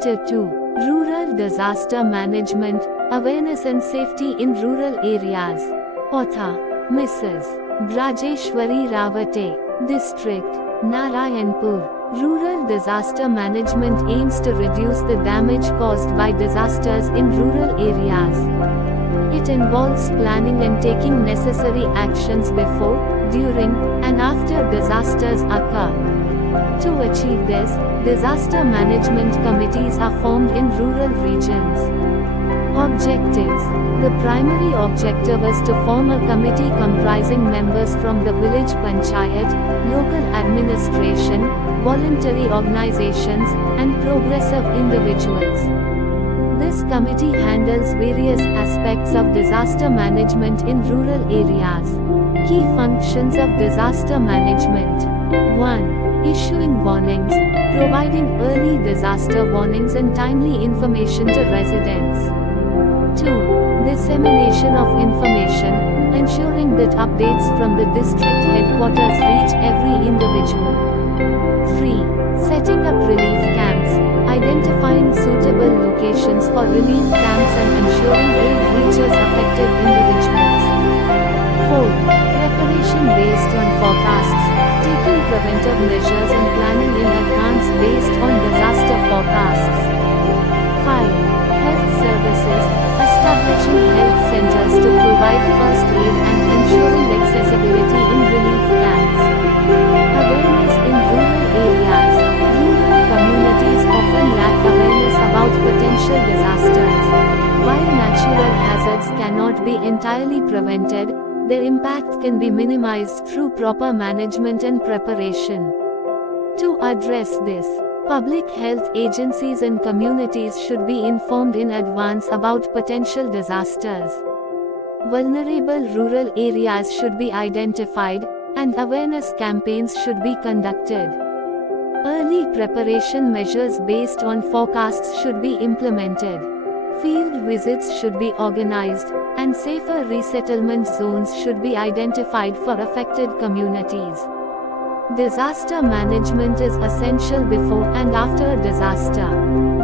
Chapter 2: Rural Disaster Management, Awareness and Safety in Rural Areas. Author: Mrs. Brajeshwari Rawate. District: Narayanpur. Rural disaster management aims to reduce the damage caused by disasters in rural areas. It involves planning and taking necessary actions before, during, and after disasters occur. To achieve this, disaster management committees are formed in rural regions. Objectives: the primary objective is to form a committee comprising members from the village panchayat, local administration, voluntary organizations, and progressive individuals. This committee handles various aspects of disaster management in rural areas. Key functions of disaster management: 1. Issuing warnings, providing early disaster warnings and timely information to residents. 2. Dissemination of information, ensuring that updates from the district headquarters reach every individual. 3. Setting up relief camps, identifying suitable locations for relief camps and ensuring aid reaches affected individuals. 4. Preparation based on forecasts, taking preventive measures and planning in advance based on disaster forecasts. 5. Health services, establishing health centers to provide first aid and ensuring accessibility in relief camps. Awareness in rural areas. Rural communities often lack awareness about potential disasters. While natural hazards cannot be entirely prevented, their impact can be minimized through proper management and preparation. To address this, public health agencies and communities should be informed in advance about potential disasters. Vulnerable rural areas should be identified, and awareness campaigns should be conducted. Early preparation measures based on forecasts should be implemented. Field visits should be organized, and safer resettlement zones should be identified for affected communities. Disaster management is essential before and after a disaster.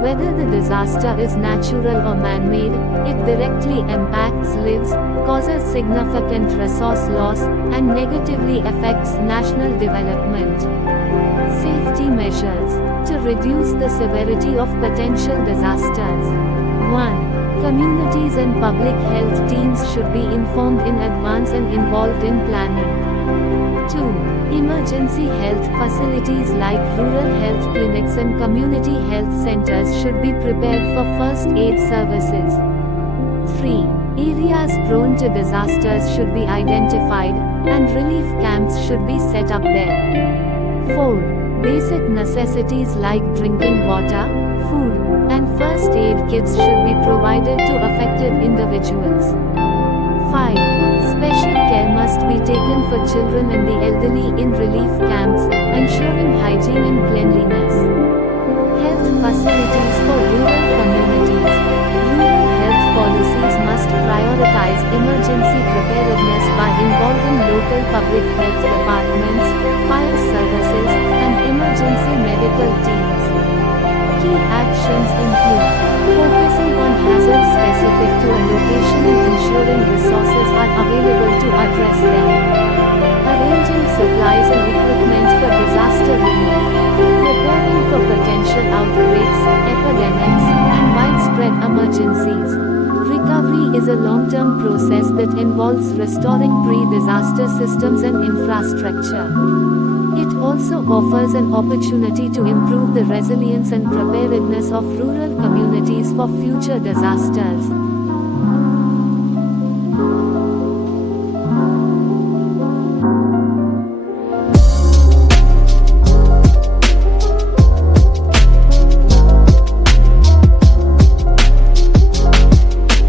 Whether the disaster is natural or man-made, it directly impacts lives, causes significant resource loss, and negatively affects national development. Safety measures to reduce the severity of potential disasters. 1. Communities and public health teams should be informed in advance and involved in planning. 2. Emergency health facilities like rural health clinics and community health centers should be prepared for first aid services. 3. Areas prone to disasters should be identified, and relief camps should be set up there. 4. Basic necessities like drinking water, food, and first aid kits should be provided to affected individuals. 5. Special care must be taken for children and the elderly in relief camps, ensuring hygiene and cleanliness. Health facilities for rural communities. Rural health policies must prioritize emergency preparedness by involving local public health departments, fire services, and emergency medical teams. Key actions include focusing on hazards specific to a location and ensuring resources are available to address them. Arranging supplies and equipment for disaster relief. Preparing for potential outbreaks, epidemics, and widespread emergencies. Recovery is a long-term process that involves restoring pre-disaster systems and infrastructure. It also offers an opportunity to improve the resilience and preparedness of rural communities for future disasters.